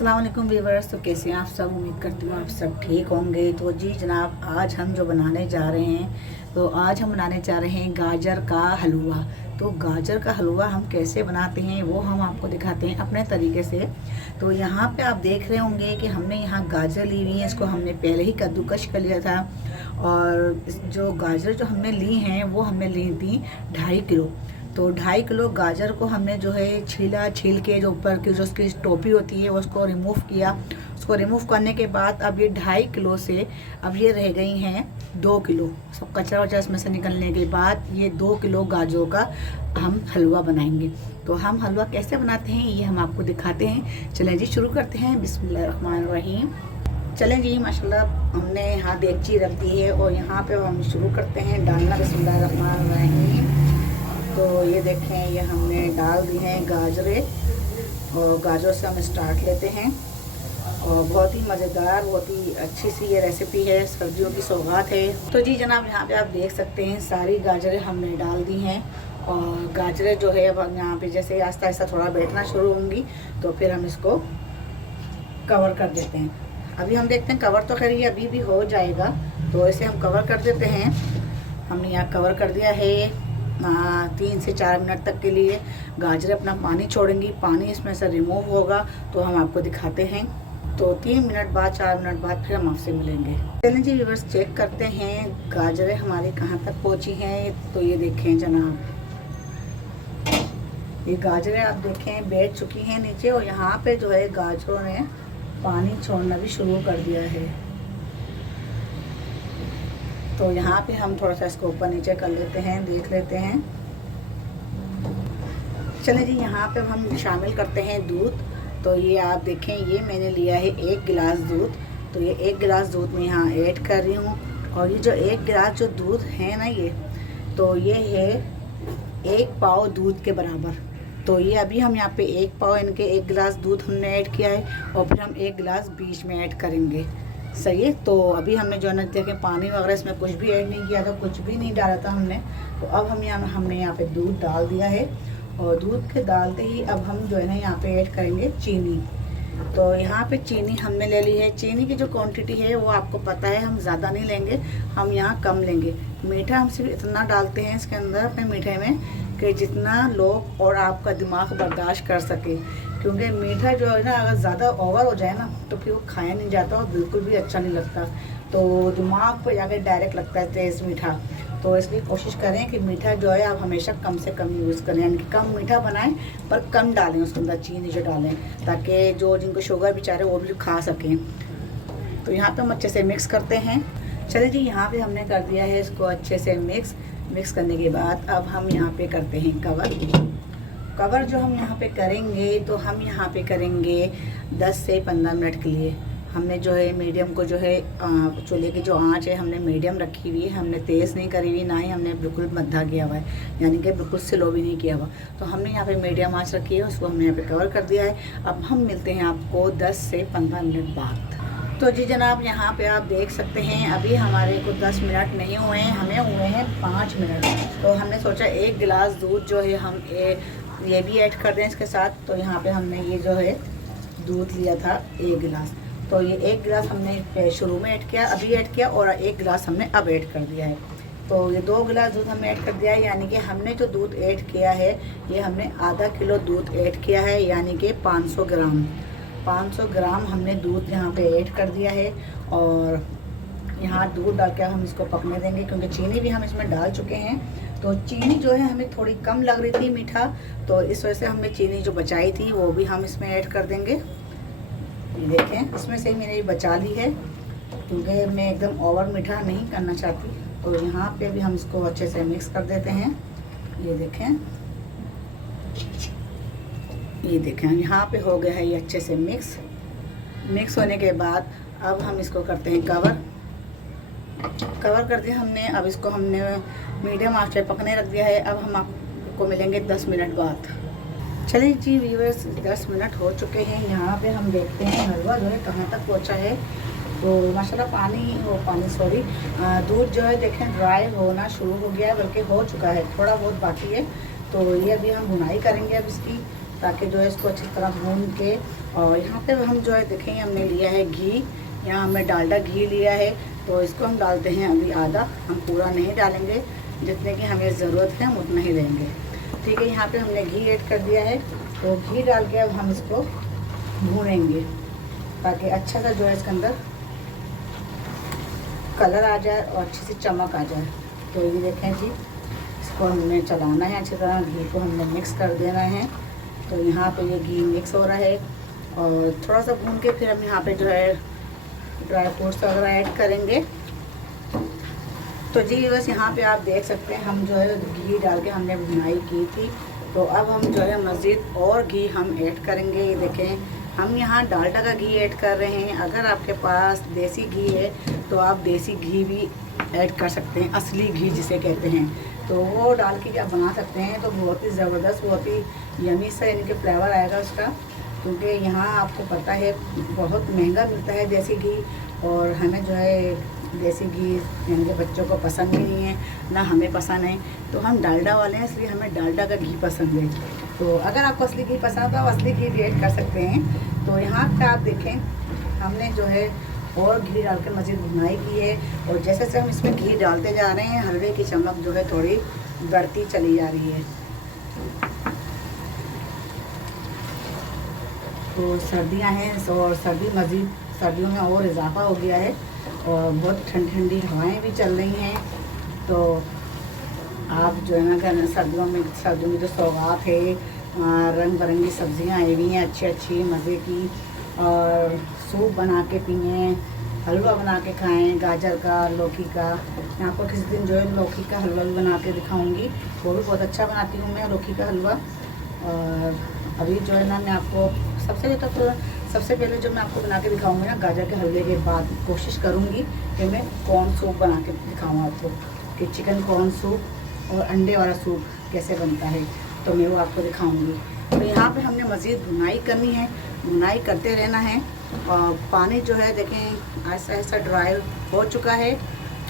अस्सलाम वालेकुम व्यूअर्स। तो कैसे हैं आप सब? उम्मीद करती हूँ आप सब ठीक होंगे। तो जी जनाब, आज हम जो बनाने जा रहे हैं, तो आज हम बनाने जा रहे हैं गाजर का हलवा। तो गाजर का हलवा हम कैसे बनाते हैं वो हम आपको दिखाते हैं अपने तरीके से। तो यहाँ पे आप देख रहे होंगे कि हमने यहाँ गाजर ली हुई है, इसको हमने पहले ही कद्दूकश कर लिया था। और जो गाजर जो हमने ली हैं वो हमने ली थी 2.5 किलो। तो 2.5 किलो गाजर को हमने जो है छील के जो ऊपर की जो उसकी टोपी होती है उसको रिमूव किया। उसको रिमूव करने के बाद अब ये 2.5 किलो से अब ये रह गई हैं 2 किलो। सब कचरा वचरा इसमें से निकलने के बाद ये 2 किलो गाजरों का हम हलवा बनाएंगे। तो हम हलवा कैसे बनाते हैं ये हम आपको दिखाते हैं। चलें जी शुरू करते हैं। बिस्मिल्लाहिर्रहमानिर्रहीम। चलें जी, माशाल्लाह हमने यहाँ देगची रख दी है और यहाँ पे हम शुरू करते हैं डालना। बिस्मिल्लाहिर्रहमानिर्रहीम। तो ये देखें, ये हमने डाल दी हैं गाजरें और गाजरों से हम स्टार्ट लेते हैं। और बहुत ही मज़ेदार, बहुत ही अच्छी सी ये रेसिपी है, सर्दियों की सौगात है। तो जी जनाब, यहाँ पे आप देख सकते हैं सारी गाजरें हमने डाल दी हैं। और गाजरें जो है अब यहाँ पे जैसे आहिस्ता आहिस्ता थोड़ा बैठना शुरू होंगी तो फिर हम इसको कवर कर देते हैं। अभी हम देखते हैं कवर तो खैर ये अभी भी हो जाएगा, तो इसे हम कवर कर देते हैं। हमने यहाँ कवर कर दिया है 3 से 4 मिनट तक के लिए। गाजरें अपना पानी छोड़ेंगी, पानी इसमें से रिमूव होगा तो हम आपको दिखाते हैं। तो 3 मिनट बाद 4 मिनट बाद फिर हम आपसे मिलेंगे। चलिए जी व्यूअर्स, चेक करते हैं गाजरें हमारी कहाँ तक पहुँची हैं। तो ये देखें जनाब, ये गाजरें आप देखें बैठ चुकी हैं नीचे और यहाँ पे जो है गाजरों ने पानी छोड़ना भी शुरू कर दिया है। तो यहाँ पे हम थोड़ा सा इसको ऊपर नीचे कर लेते हैं, देख लेते हैं। चलें जी, यहाँ पे हम शामिल करते हैं दूध। तो ये आप देखें, ये मैंने लिया है 1 गिलास दूध। तो ये 1 गिलास दूध मैं यहाँ ऐड कर रही हूँ। और ये जो 1 गिलास जो दूध है ना, ये तो ये है 1 पाव दूध के बराबर। तो ये अभी हम यहाँ पे 1 पाव इनके 1 गिलास दूध हमने ऐड किया है और फिर हम 1 गिलास बीच में ऐड करेंगे। सही है। तो अभी हमने जो है ना देखें, पानी वगैरह इसमें कुछ भी ऐड नहीं किया था, कुछ भी नहीं डाला था हमने। तो अब हमने यहाँ पे दूध डाल दिया है और दूध के डालते ही अब हम जो है ना यहाँ पे ऐड करेंगे चीनी। तो यहाँ पे चीनी हमने ले ली है। चीनी की जो क्वांटिटी है वो आपको पता है, हम ज़्यादा नहीं लेंगे, हम यहाँ कम लेंगे। मीठा हम सिर्फ इतना डालते हैं इसके अंदर अपने मीठे में कि जितना लोग और आपका दिमाग बर्दाश्त कर सके। क्योंकि मीठा जो है ना अगर ज़्यादा ओवर हो जाए ना तो फिर वो खाया नहीं जाता और बिल्कुल भी अच्छा नहीं लगता। तो दिमाग पर जाकर डायरेक्ट लगता है तेज़ मीठा। तो इसलिए कोशिश करें कि मीठा जो है आप हमेशा कम से कम यूज़ करें, यानी कि कम मीठा बनाएं पर कम डालें उसके अंदर चीनी जो डालें, ताकि जो जिनको शुगर बेचारे वो भी खा सकें। तो यहाँ पे हम अच्छे से मिक्स करते हैं। चलिए जी, यहाँ पे हमने कर दिया है इसको अच्छे से मिक्स करने के बाद अब हम यहाँ पे करते हैं कवर जो हम यहाँ पे करेंगे, तो हम यहाँ पे करेंगे 10 से 15 मिनट के लिए। हमने जो है मीडियम को जो है चूल्हे की जो आंच है हमने मीडियम रखी हुई है, हमने तेज़ नहीं करी हुई, ना ही हमने बिल्कुल मद्धा किया हुआ है, यानी कि बिल्कुल स्लो भी नहीं किया हुआ। तो हमने यहाँ पे मीडियम आंच रखी है, उसको हमने यहाँ पे कवर कर दिया है। अब हम मिलते हैं आपको 10 से 15 मिनट बाद। तो जी जनाब, यहाँ पे आप देख सकते हैं अभी हमारे को 10 मिनट नहीं हुए हैं, हमें हुए हैं 5 मिनट। तो हमने सोचा 1 गिलास दूध जो है हम ये भी ऐड कर दें इसके साथ। तो यहाँ पे हमने ये जो है दूध लिया था 1 गिलास। तो ये 1 गिलास हमने शुरू में ऐड किया, अभी ऐड किया, और 1 गिलास हमने अब ऐड कर दिया है। तो ये 2 गिलास दूध हमने ऐड कर दिया है, यानी कि हमने जो दूध ऐड किया है ये हमने आधा किलो दूध ऐड किया है, यानी कि 500 ग्राम हमने दूध यहाँ पे ऐड कर दिया है। और यहाँ दूध डाल के हम इसको पकने देंगे, क्योंकि चीनी भी हम इसमें डाल चुके हैं। तो चीनी जो है हमें थोड़ी कम लग रही थी मीठा, तो इस वजह से हमने चीनी जो बचाई थी वो भी हम इसमें ऐड कर देंगे। ये देखें, इसमें से ही मैंने ये बचा ली है, क्योंकि मैं एकदम ओवर मीठा नहीं करना चाहती। तो यहाँ पे भी हम इसको अच्छे से मिक्स कर देते हैं। ये देखें यहाँ पे हो गया है ये अच्छे से मिक्स होने के बाद अब हम इसको करते हैं कवर कर दिया हमने। अब इसको हमने मीडियम आंच पे पकने रख दिया है। अब हम आपको मिलेंगे 10 मिनट बाद। चलिए जी व्यूअर्स, 10 मिनट हो चुके हैं। यहाँ पे हम देखते हैं हलवा जो है कहाँ तक पहुँचा है। तो माशाल्लाह दूध जो है देखें ड्राई होना शुरू हो गया है, बल्कि हो चुका है, थोड़ा बहुत बाकी है। तो ये अभी हम भुनाई करेंगे अब इसकी। ताकि जो है इसको अच्छी तरह भून के। और यहाँ पे हम जो है देखेंगे हमने लिया है घी, यहाँ हमने डालडा घी लिया है, तो इसको हम डालते हैं अभी आधा, हम पूरा नहीं डालेंगे, जितने की हमें ज़रूरत है हम उतना ही लेंगे। ठीक है, यहाँ पे हमने घी ऐड कर दिया है, तो घी डाल के अब हम इसको भूनेंगे ताकि अच्छा सा जो है इसके अंदर कलर आ जाए और अच्छी सी चमक आ जाए। तो ये देखें जी, इसको हमने चलाना है अच्छी तरह, घी को हमने मिक्स कर देना है। तो यहाँ पे ये घी मिक्स हो रहा है और थोड़ा सा भून के फिर हम यहाँ पे जो है ड्राई फ्रूट्स वगैरह ऐड करेंगे। तो जी बस यहाँ पे आप देख सकते हैं हम जो है घी डाल के हमने भुनाई की थी, तो अब हम जो है मज़ीद और घी हम ऐड करेंगे। ये देखें हम यहाँ डालडा का घी ऐड कर रहे हैं, अगर आपके पास देसी घी है तो आप देसी घी भी ऐड कर सकते हैं, असली घी जिसे कहते हैं, तो वो डाल के आप बना सकते हैं। तो बहुत ही ज़बरदस्त, बहुत ही यमी सा इनके फ्लेवर आएगा उसका, क्योंकि यहाँ आपको पता है बहुत महंगा मिलता है देसी घी, और हमें जो है देसी घी यानी कि बच्चों को पसंद भी नहीं है, ना हमें पसंद है, तो हम डालडा वाले हैं इसलिए हमें डालडा का घी पसंद है। तो अगर आपको असली घी पसंद है तो आप असली घी भी ऐड कर सकते हैं। तो यहाँ पे आप देखें हमने जो है और घी डाल कर मज़ीद भुनाई की है, और जैसे जैसे हम इसमें घी डालते जा रहे हैं हलवे की चमक जो है थोड़ी बढ़ती चली जा रही है। तो सर्दियाँ हैं और सर्दियों में और इजाफा हो गया है और बहुत ठंडी ठंडी हवाएं भी चल रही हैं। तो आप जो है ना घर सर्दियों में जो सौगात है, रंग बिरंगी सब्जियां आई हुई हैं अच्छी अच्छी मज़े की, और सूप बना के पिएँ, हलवा बना के खाएं गाजर का, लौकी का। मैं आपको किसी दिन जो है लौकी का हलवा भी बना के दिखाऊंगी, वो भी बहुत अच्छा बनाती हूँ मैं लौकी का हलवा। और अभी जो है ना मैं आपको सबसे पहले जो मैं आपको बना के दिखाऊंगी ना गाजर के हलवे के बाद कोशिश करूँगी कि मैं कॉर्न सूप बना के दिखाऊँ आपको, कि चिकन कॉर्न सूप और अंडे वाला सूप कैसे बनता है, तो मैं वो आपको दिखाऊंगी। तो यहाँ पे हमने मज़ीद भुनाई करनी है, भुनाई करते रहना है। और पानी जो है देखें ऐसा ऐसा ड्राई हो चुका है,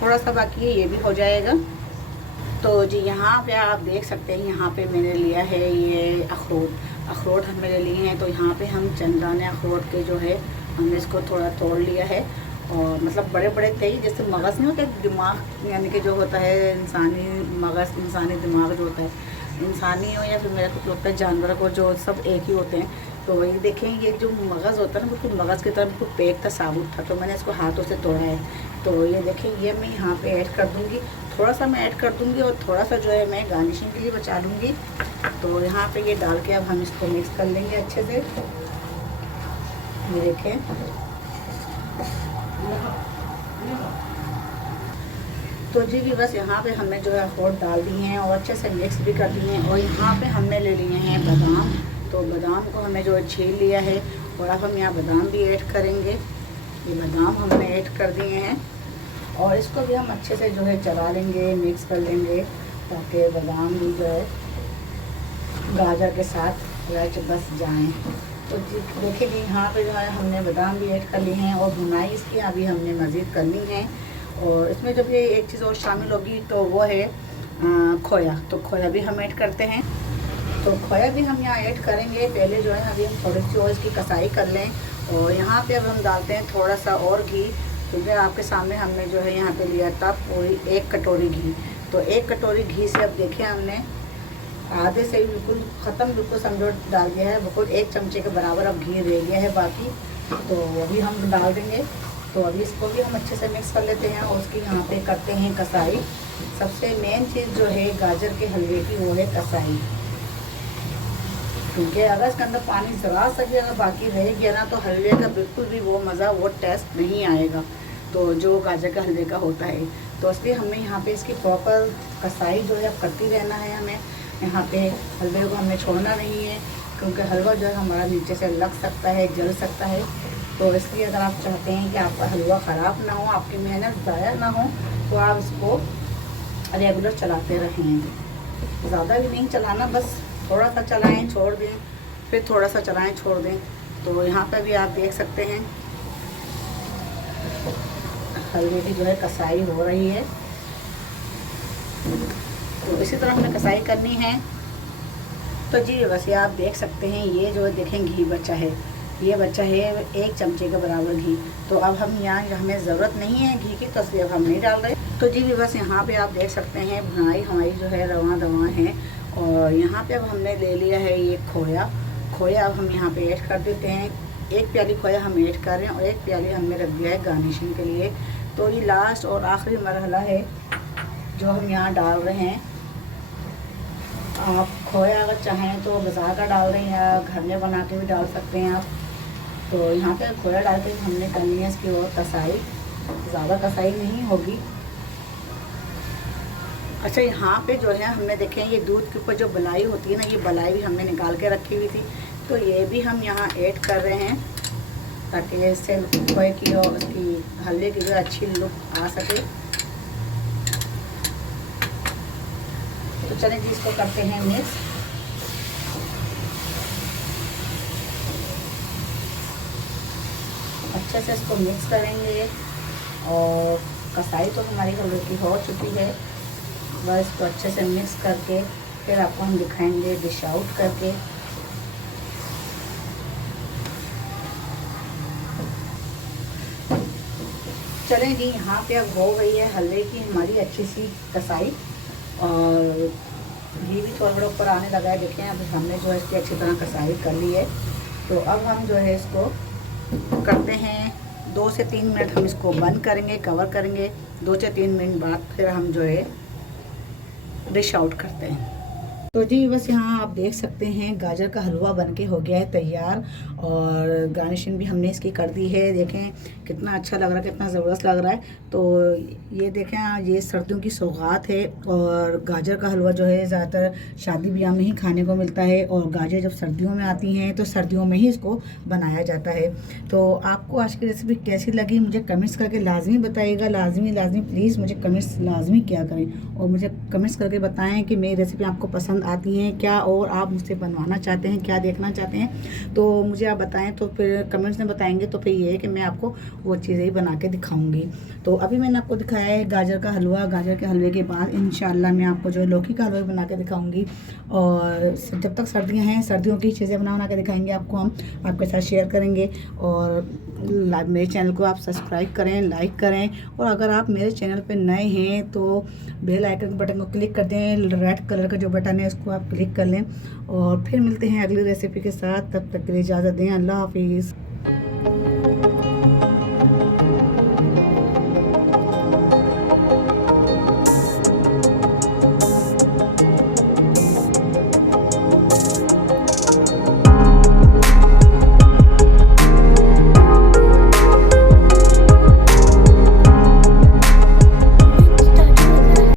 थोड़ा सा बाकी है, ये भी हो जाएगा। तो जी यहाँ पे आप देख सकते हैं यहाँ पे मैंने लिया है ये अखरोट हम मैंने लिए हैं। तो यहाँ पे हम चंद दाने अखरोट के जो है हमने इसको थोड़ा तोड़ लिया है, और मतलब बड़े बड़े थे, जैसे मगज़ नहीं होते दिमाग, यानी कि जो होता है इंसानी मगज़, इंसानी दिमाग जो होता है, इंसानी हो या फिर मेरा कुछ लगता है जानवर को, जो सब एक ही होते हैं। तो वही देखें ये जो मगज़ होता है ना बिल्कुल मगज़ की तरह बिल्कुल पैक था, साबुत था, तो मैंने इसको हाथों से तोड़ा है। तो ये देखें ये मैं यहाँ पे ऐड कर दूँगी, थोड़ा सा मैं ऐड कर दूँगी और थोड़ा सा जो है मैं गार्निशिंग के लिए बचा लूँगी। तो यहाँ पे ये डाल के अब हम इसको मिक्स कर लेंगे अच्छे से। ये देखें तो जी भी बस यहाँ पे हमने जो है अखरोट डाल दिए हैं और अच्छे से मिक्स भी कर दिए हैं। और यहाँ पे हमने ले लिए हैं बादाम, तो बादाम को हमने जो है छील लिया है, और अब हम यहाँ बादाम भी ऐड करेंगे। ये बादाम हमने ऐड कर दिए हैं और इसको भी हम अच्छे से जो है चला लेंगे, मिक्स कर लेंगे, ताकि बादाम भी जो है गाजर के साथ रच बस जाएँ। तो देखिए जी यहाँ पे जो है हमने बादाम भी ऐड कर लिए हैं, और भुनाई इसकी अभी हमने मज़ीद करनी है। और इसमें जब ये एक चीज़ और शामिल होगी तो वो है खोया, तो खोया भी हम ऐड करते हैं। तो खोया भी हम यहाँ ऐड करेंगे। पहले जो है अभी हम थोड़ी सी और इसकी कसाई कर लें, और यहाँ पे अब हम डालते हैं थोड़ा सा और घी, क्योंकि आपके सामने हमने जो है यहाँ पे लिया था पूरी 1 कटोरी घी। तो 1 कटोरी घी से अब देखें हमने आधे से बिल्कुल ख़त्म, बिल्कुल समझो डाल दिया है, बिल्कुल 1 चमचे के बराबर अब घी रह गया है बाकी, तो वो भी हम डाल देंगे। तो अभी इसको भी हम अच्छे से मिक्स कर लेते हैं और उसकी यहाँ पे करते हैं कसाई। सबसे मेन चीज़ जो है गाजर के हलवे की वो है कसाई, क्योंकि अगर इसके अंदर पानी ज़रा सा भी अगर बाकी रह गया ना तो हलवे का बिल्कुल भी वो मज़ा, वो टेस्ट नहीं आएगा, तो जो गाजर का हलवे का होता है। तो इसलिए हमें यहाँ पे इसकी प्रॉपर कसाई जो है करती रहना है। हमें यहाँ पे हलवे को हमें छोड़ना नहीं है, क्योंकि हलवा जो है हमारा नीचे से लग सकता है, जल सकता है। तो इसलिए अगर आप चाहते हैं कि आपका हलवा ख़राब ना हो, आपकी मेहनत ज़ाया ना हो, तो आप इसको रेगुलर चलाते रहें। ज़्यादा भी नहीं चलाना, बस थोड़ा सा चलाएं छोड़ दें, फिर थोड़ा सा चलाएं छोड़ दें। तो यहाँ पे भी आप देख सकते हैं हलवे की जो है कसाई हो रही है। तो इसी तरह हमें कसाई करनी है। तो जी वैसे आप देख सकते हैं ये जो देखें घी बचा है, ये बचा है 1 चमचे के बराबर घी। तो अब हम यहाँ हमें ज़रूरत नहीं है घी की, तो इसलिए अब हम नहीं डाल रहे। तो जी बस यहाँ पे आप देख सकते हैं भुनाई हमारी जो है रवा दवा है। और यहाँ पे अब हमने ले लिया है ये खोया। खोया अब हम यहाँ पे ऐड कर देते हैं। 1 प्याली खोया हम ऐड कर रहे हैं और 1 प्याली हमने रख दिया है गार्निशिंग के लिए। तो ये लास्ट और आखिरी मरहला है जो हम यहाँ डाल रहे हैं। आप खोया अगर चाहें तो बाज़ार का डाल रहे हैं या घर में बना के भी डाल सकते हैं आप। तो यहाँ पे खोया डाल के हमने करनी है इसकी और कसाई, ज़्यादा कसाई नहीं होगी। अच्छा यहाँ पे जो है हमने देखें ये दूध के ऊपर जो बलाई होती है ना, ये बलाई भी हमने निकाल के रखी हुई थी, तो ये भी हम यहाँ ऐड कर रहे हैं ताकि इससे खोए की और उसकी हलवे की जो अच्छी लुक आ सके। तो चलिए जी इसको करते हैं मिक्स। अच्छे से इसको मिक्स करेंगे और कसाई तो हमारी हलवे की हो चुकी है। बस इसको अच्छे से मिक्स करके फिर आपको हम दिखाएंगे डिश आउट करके। चलें जी यहाँ पे अब हो गई है हलवे की हमारी अच्छी सी कसाई और घी भी थोड़ा थोड़ा ऊपर आने लगा है। देखें अब हमने जो है इसकी अच्छी तरह कसाई कर ली है। तो अब हम जो है इसको करते हैं 2 से 3 मिनट हम इसको बंद करेंगे, कवर करेंगे। 2 से 3 मिनट बाद फिर हम जो है डिश आउट करते हैं। तो जी बस यहाँ आप देख सकते हैं गाजर का हलवा बनके हो गया है तैयार और गार्निशिंग भी हमने इसकी कर दी है। देखें कितना अच्छा लग रहा है, कितना ज़बरदस्त लग रहा है। तो ये देखें ये सर्दियों की सौगात है और गाजर का हलवा जो है ज़्यादातर शादी ब्याह में ही खाने को मिलता है और गाजर जब सर्दियों में आती हैं तो सर्दियों में ही इसको बनाया जाता है। तो आपको आज की रेसिपी कैसी लगी मुझे कमेंट्स करके लाजमी बताइएगा। लाजमी प्लीज़ मुझे कमेंट्स लाजमी किया करें और मुझे कमेंट्स करके बताएँ कि मेरी रेसिपी आपको पसंद आती हैं क्या और आप मुझसे बनवाना चाहते हैं, क्या देखना चाहते हैं। तो मुझे आप बताएं, तो फिर कमेंट्स में बताएंगे तो फिर ये है कि मैं आपको वो चीज़ें ही बना के दिखाऊंगी। तो अभी मैंने आपको दिखाया है गाजर का हलवा। गाजर के हलवे के बाद इंशाल्लाह मैं आपको जो है लौकी का हलवा बना के दिखाऊंगी। और जब तक सर्दियाँ हैं सर्दियों की चीज़ें बना के दिखाएंगे आपको, हम आपके साथ शेयर करेंगे। और मेरे चैनल को आप सब्सक्राइब करें, लाइक करें और अगर आप मेरे चैनल पर नए हैं तो बेल आइकन बटन को क्लिक कर दें। रेड कलर का जो बटन है उसको आप क्लिक कर लें और फिर मिलते हैं अगली रेसिपी के साथ। तब तक के लिए इजाज़त दें। अल्लाह हाफिज़।